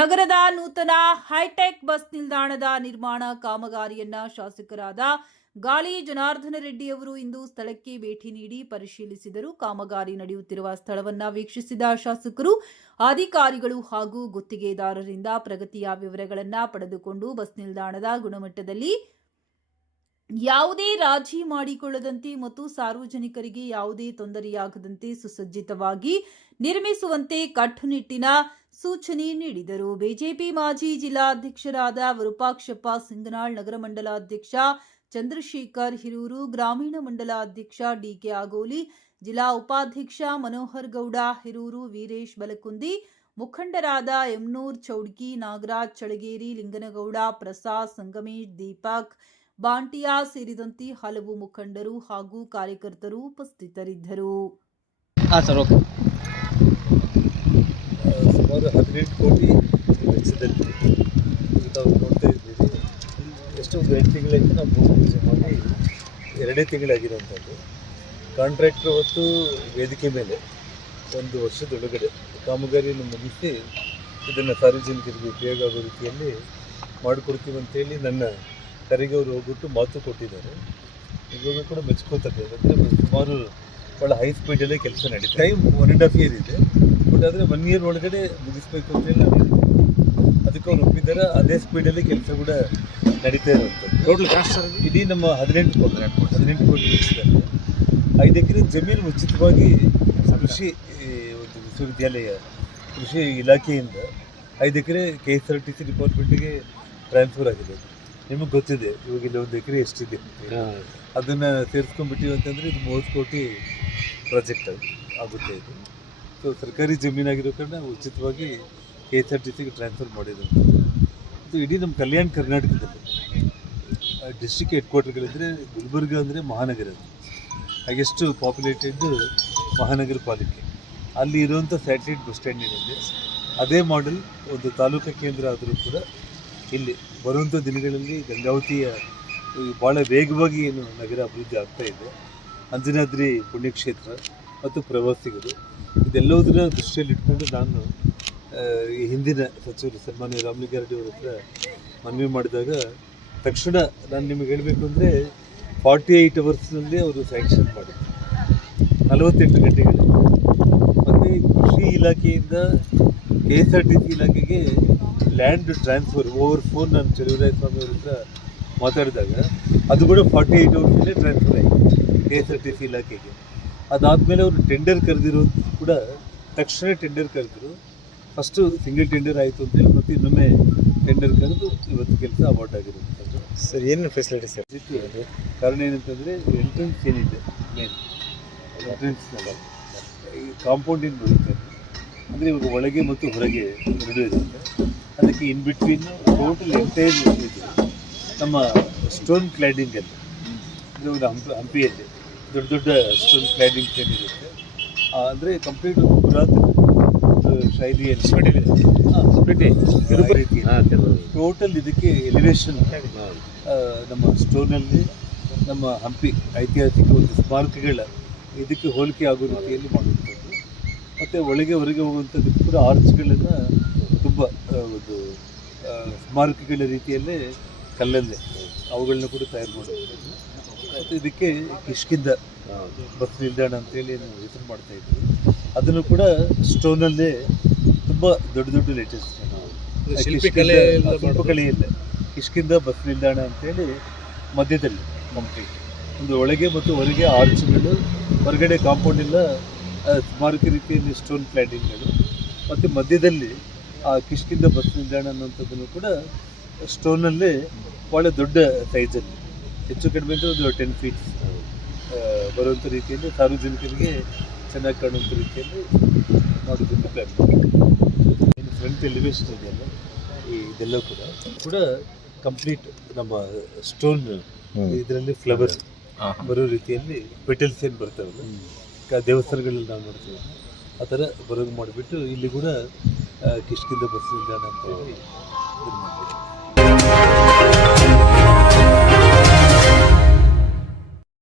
ನಗರದ ನೂತನ high tech bus ನಿಲ್ದಾಣದ ನಿರ್ಮಾಣ ಕಾಮಗಾರಿಯನ್ನ ಶಾಸಕರಾದ ಗಾಲಿ ಜನಾರ್ದನ ರೆಡ್ಡಿ ಅವರು ಇಂದು ಸ್ಥಳಕ್ಕೆ ಭೇಟಿ ನೀಡಿ ಪರಿಶೀಲಿಸಿದರು. ಕಾಮಗಾರಿ ನಡೆಯುತ್ತಿರುವ ಸ್ಥಳವನ್ನು ವೀಕ್ಷಿಸಿದ ಶಾಸಕರು ಅಧಿಕಾರಿಗಳು ಹಾಗೂ ಗುತ್ತಿಗೆದಾರರಿಂದ ಪ್ರಗತಿಯ ವಿವರಗಳನ್ನು ಪಡೆದುಕೊಂಡು ಬಸ್ ನಿಲ್ದಾಣದ ಗುಣಮಟ್ಟದಲ್ಲಿ ಯಾವುದೇ ರಾಜಿ ಮಾಡಿಕೊಳ್ಳದಂತೆ ಮತ್ತು ಸಾರ್ವಜನಿಕರಿಗೆ ಯಾವುದೇ ತೊಂದರೆಯಾಗದಂತೆ ಸುಸಜ್ಜಿತವಾಗಿ ನಿರ್ಮಿಸುವಂತೆ ಕಟ್ಟುನಿಟ್ಟಿನ ಸೂಚನೆ ನೀಡಿದರು. ಬಿಜೆಪಿ ಮಾಜಿ ಜಿಲ್ಲಾಧ್ಯಕ್ಷರಾದ ವಿರೂಪಾಕ್ಷಪ್ಪ ಸಿಂಗನಾಳ್, ನಗರ ಮಂಡಲ ಅಧ್ಯಕ್ಷ ಚಂದ್ರಶೇಖರ್ ಹಿರೂರು, ಗ್ರಾಮೀಣ ಮಂಡಲ ಅಧ್ಯಕ್ಷ ಡಿಕೆ ಆಗೋಲಿ, ಜಿಲ್ಲಾ ಉಪಾಧ್ಯಕ್ಷ ಮನೋಹರ್ ಗೌಡ ಹಿರೂರು, ವೀರೇಶ್ ಬಲಕುಂದಿ, ಮುಖಂಡರಾದ ಯಮನೂರ್ ಚೌಡ್ಕಿ, ನಾಗರಾಜ್ ಚಳಗೇರಿ, ಲಿಂಗನಗೌಡ, ಪ್ರಸಾದ್, ಸಂಗಮೇಶ್, ದೀಪಕ್, ಬಾಂಟಿಯಾ ಸೇರಿದಂತೆ ಹಲವು ಮುಖಂಡರು ಹಾಗೂ ಕಾರ್ಯಕರ್ತರು ಉಪಸ್ಥಿತರಿದ್ದರು. ಸುಮಾರು 18 ಕೋಟಿ ವೆಚ್ಚದಲ್ಲಿ ತಾವು ನೋಡ್ತಾ ಇದ್ದೀರಿ. ಎಷ್ಟು 8 ತಿಂಗಳಿಂದ ನಾವು ಭೂಮಿ ಪೂಜೆ ಮಾಡಿ 2 ತಿಂಗಳಾಗಿರುವಂಥದ್ದು. ಕಾಂಟ್ರಾಕ್ಟರ್ ಹೊತ್ತು ವೇದಿಕೆ ಮೇಲೆ 1 ವರ್ಷದೊಳಗಡೆ ಕಾಮಗಾರಿಯನ್ನು ಮುಗಿಸಿ ಇದನ್ನು ಸಾರ್ವಜನಿಕರಿಗೆ ಉಪಯೋಗ ಆಗೋ ರೀತಿಯಲ್ಲಿ ಮಾಡಿಕೊಡ್ತೀವಿ ಅಂತೇಳಿ ನನ್ನ ಕರೆಗೆ ಅವರು ಹೋಗ್ಬಿಟ್ಟು ಮಾತು ಕೊಟ್ಟಿದ್ದಾರೆ. ಇವಾಗ ಕೂಡ ಮೆಚ್ಕೋತಾರೆ. ಅಂದರೆ ಸುಮಾರು ಭಾಳ ಹೈ ಸ್ಪೀಡಲ್ಲೇ ಕೆಲಸ ನಡೀತದೆ. ಟೈಮ್ 1.5 ಇಯರ್ ಇದೆ, ಬಟ್ ಆದರೆ 1 ಇಯರ್ ಒಳಗಡೆ ಮುಗಿಸ್ಬೇಕು ಅಂತೇಳಿ ನಾನು ಅದಕ್ಕೆ ಅವ್ರು ಒಪ್ಪಿದ್ದಾರೆ. ಅದೇ ಸ್ಪೀಡಲ್ಲಿ ಕೆಲಸ ಕೂಡ ನಡೀತಾ ಇರುವಂಥದ್ದು. ಟೋಟಲ್ ಕಾಸ್ಟ್ ಇಡೀ ನಮ್ಮ 18 ಕೋಟಿ ವೆಚ್ಚದಲ್ಲಿ 5 ಎಕರೆ ಜಮೀನು ಉಚಿತವಾಗಿ ಕೃಷಿ ಒಂದು ವಿಶ್ವವಿದ್ಯಾಲಯ ಕೃಷಿ ಇಲಾಖೆಯಿಂದ 5 ಎಕರೆ KSRTC ಡಿಪಾರ್ಟ್ಮೆಂಟಿಗೆ ಟ್ರಾನ್ಸ್ಫರ್ ಆಗಿದೆ. ನಿಮಗೆ ಗೊತ್ತಿದೆ ಇವಾಗ ಇಲ್ಲಿ 1 ಎಕರೆ ಎಷ್ಟಿದೆ, ಅದನ್ನು ಸೇರಿಸ್ಕೊಂಡ್ಬಿಟ್ಟಿವಿ ಅಂತಂದರೆ ಇದು 30 ಕೋಟಿ ಪ್ರಾಜೆಕ್ಟ್ ಆಗುತ್ತೆ. ಇದು ಸೊ ಸರ್ಕಾರಿ ಜಮೀನಾಗಿರೋ ಕಾರಣ ಉಚಿತವಾಗಿ KSRTCಗೆ ಟ್ರಾನ್ಸ್ಫರ್ ಮಾಡಿದಂಥದ್ದು. ಇದು ಇಡೀ ನಮ್ಮ ಕಲ್ಯಾಣ ಕರ್ನಾಟಕದಲ್ಲಿ ಡಿಸ್ಟ್ರಿಕ್ಟ್ ಹೆಡ್ ಕ್ವಾರ್ಟರ್ಗಳಿದ್ದರೆ ಗುಲ್ಬರ್ಗ ಅಂದರೆ ಮಹಾನಗರ, ಹಾಗೆಷ್ಟು ಪಾಪ್ಯುಲೇಟೆಡ್ ಮಹಾನಗರ ಪಾಲಿಕೆ. ಅಲ್ಲಿ ಇರುವಂಥ ಸ್ಯಾಟಲೈಟ್ ಬಸ್ ಸ್ಟ್ಯಾಂಡ್ ಏನಿದೆ ಅದೇ ಮಾಡೆಲ್ ಒಂದು ತಾಲೂಕು ಕೇಂದ್ರ ಆದರೂ ಕೂಡ ಇಲ್ಲಿ ಬರುವಂಥ ದಿನಗಳಲ್ಲಿ ಗಂಗಾವತಿಯ ಭಾಳ ವೇಗವಾಗಿ ಏನು ನಗರ ಅಭಿವೃದ್ಧಿ ಆಗ್ತಾ ಇದೆ. ಅಂಜನಾದ್ರಿ ಪುಣ್ಯಕ್ಷೇತ್ರ ಮತ್ತು ಪ್ರವಾಸಿಗರು ಇದೆಲ್ಲದರ ದೃಷ್ಟಿಯಲ್ಲಿ ಇಟ್ಕೊಂಡು ನಾನು ಈ ಹಿಂದಿನ ಸಚಿವರು ಸನ್ಮಾನ್ಯ ರಾಮಲಿಂಗಾರೆಡ್ಡಿ ಅವರ ಹತ್ರ ಮನವಿ ಮಾಡಿದಾಗ ತಕ್ಷಣ ನಾನು ನಿಮಗೆ ಹೇಳಬೇಕು ಅಂದರೆ 48 ಅವರ್ಸ್ನಲ್ಲಿ ಅವರು ಸ್ಯಾಂಕ್ಷನ್ ಮಾಡಿದ್ರು, 48 ಗಂಟೆಗಳಲ್ಲಿ. ಮತ್ತು ಕೃಷಿ ಇಲಾಖೆಯಿಂದ KSRTC ಇಲಾಖೆಗೆ ಲ್ಯಾಂಡ್ ಟ್ರಾನ್ಸ್ಫರ್ ಓವರ್ ಫೋನ್ ನಾನು ಚಲುವರಾಯ ಸ್ವಾಮಿ ಅವ್ರ ಹತ್ರ ಮಾತಾಡಿದಾಗ ಅದು ಕೂಡ 48 ಅವರ್ಸಲ್ಲೇ ಟ್ರಾನ್ಸ್ಫರ್ ಆಯಿತು KSRTC ಇಲಾಖೆಗೆ. ಅದಾದಮೇಲೆ ಅವರು ಟೆಂಡರ್ ಕರೆದಿರೋದು ಕೂಡ ತಕ್ಷಣ ಟೆಂಡರ್ ಕರೆದ್ರು. ಫಸ್ಟು ಸಿಂಗಲ್ ಟೆಂಡರ್ ಆಯಿತು ಅಂತೇಳಿ ಮತ್ತು ಇನ್ನೊಮ್ಮೆ ಟೆಂಡರ್ ಕರೆದು ಇವತ್ತು ಕೆಲಸ ಅವಾರ್ಡ್ ಆಗಿರುವಂಥದ್ದು. ಸರ್ ಏನು ಫೆಸಿಲಿಟಿ ಸರ್? ಕಾರಣ ಏನಂತಂದರೆ ಎಂಟ್ರೆನ್ಸ್ ಏನಿದೆ ಮೇನ್ ಎಂಟ್ರೆನ್ಸ್ನಲ್ಲ ಈ ಕಾಂಪೌಂಡ್ ಏನು ಬರುತ್ತೆ ಅಂದರೆ ಇವಾಗ ಒಳಗೆ ಮತ್ತು ಹೊರಗೆ ಎರಡೂ ಇರುತ್ತೆ. ಅದಕ್ಕೆ ಇನ್ ಬಿಟ್ವೀನ್ ಟೋಟಲ್ ಎಂಟೈರ್ ಇದೆ ನಮ್ಮ ಸ್ಟೋನ್ ಕ್ಲಾಡಿಂಗಲ್ಲಿ, ಅಂದರೆ ಒಂದು ಹಂಪಿಯಲ್ಲಿ ದೊಡ್ಡ ದೊಡ್ಡ ಸ್ಟೋನ್ ಕ್ಲಾಡಿಂಗ್ಸ್ ಏನಿರುತ್ತೆ ಅಂದರೆ ಕಂಪ್ಲೀಟ್ ಒಂದು ಪುರಾತನ ಶೈಲಿಯಲ್ಲಿ ರೀತಿ ಟೋಟಲ್ ಇದಕ್ಕೆ ಎಲಿವೇಶನ್ ನಮ್ಮ ಸ್ಟೋನಲ್ಲಿ ನಮ್ಮ ಹಂಪಿ ಐತಿಹಾಸಿಕ ಒಂದು ಸ್ಮಾರಕಗಳ ಇದಕ್ಕೆ ಹೋಲಿಕೆ ಆಗೋ ರೀತಿಯಲ್ಲಿ ಮಾಡುವಂಥದ್ದು. ಮತ್ತು ಒಳಗೆ ಹೊರಗೆ ಹೋಗುವಂಥದ್ದಕ್ಕೆ ಕೂಡ ಆರ್ಚ್ಗಳನ್ನು ತುಂಬ ಒಂದು ಸ್ಮಾರಕಗಳ ರೀತಿಯಲ್ಲೇ ಕಲ್ಲಲ್ಲೇ ಅವುಗಳನ್ನ ಕೂಡ ತಯಾರು ಮಾಡುವಂಥದ್ದು. ಮತ್ತು ಇದಕ್ಕೆ ಕಿಷ್ಕಿಂದ ಬಸ್ ನಿಲ್ದಾಣ ಅಂತೇಳಿ ನಾವು ಹೆಸರು ಮಾಡ್ತಾಯಿದ್ವಿ. ಅದನ್ನು ಕೂಡ ಸ್ಟೋನಲ್ಲೇ ತುಂಬ ದೊಡ್ಡ ದೊಡ್ಡ ಲೇಟೆಸ್ಟ್ ಶಿಲ್ಪಕಲೆಯಲ್ಲೇ ಕಿಷ್ಕಿಂದ ಬಸ್ ನಿಲ್ದಾಣ ಅಂತೇಳಿ ಮಧ್ಯದಲ್ಲಿ ಕಂಪ್ಲೀಟ್ ಒಂದು ಒಳಗೆ ಮತ್ತು ಹೊರಗೆ ಆರ್ಚ್ಗಳು, ಹೊರಗಡೆ ಕಾಂಪೌಂಡ್ ಎಲ್ಲ ಸ್ಮಾರಕ ರೀತಿಯಲ್ಲಿ ಸ್ಟೋನ್ ಕ್ಲಾಡಿಂಗ್ಗಳು, ಮತ್ತು ಮಧ್ಯದಲ್ಲಿ ಆ ಕಿಷ್ಕಿಂದ ಬಸ್ ನಿಲ್ದಾಣ ಅನ್ನುವಂಥದ್ದನ್ನು ಕೂಡ ಸ್ಟೋನಲ್ಲೇ ಭಾಳ ದೊಡ್ಡ ಸೈಜಲ್ಲಿ ಹೆಚ್ಚು ಕಡಿಮೆ ಅಂದರೆ ಒಂದು 10 ಫೀಟ್ ಬರುವಂಥ ರೀತಿಯಲ್ಲಿ ಸಾರ್ವಜನಿಕರಿಗೆ ಚೆನ್ನಾಗಿ ಕಾಣುವಂಥ ರೀತಿಯಲ್ಲಿ ಮಾಡೋದಕ್ಕೆ ಪ್ಲ್ಯಾನ್ ಮಾಡಿದ್ದೀವಿ. ಏನು ಫ್ರಂಟ್ ಎಲಿವೇಶನ್ ಇದೆಯಲ್ಲ ಇದೆಲ್ಲ ಕೂಡ ಕಂಪ್ಲೀಟ್ ನಮ್ಮ ಸ್ಟೋನ್ ಇದರಲ್ಲಿ ಫ್ಲವರ್ ಬರೋ ರೀತಿಯಲ್ಲಿ ಪೆಟಲ್ಸ್ ಏನು ಬರ್ತಾವಲ್ಲ ದೇವಸ್ಥಾನಗಳಲ್ಲಿ ನಾವು ನೋಡ್ತೀವಿ ಆ ಥರ ಬರೋದು ಮಾಡಿಬಿಟ್ಟು ಇಲ್ಲಿ ಕೂಡ ಕಿಷ್ಕಿಂದ ಬಸ್ ನಿಲ್ದಾಣ ಅಂತ ಹೇಳಿ ಇದು ಮಾಡ್ಬೋದು.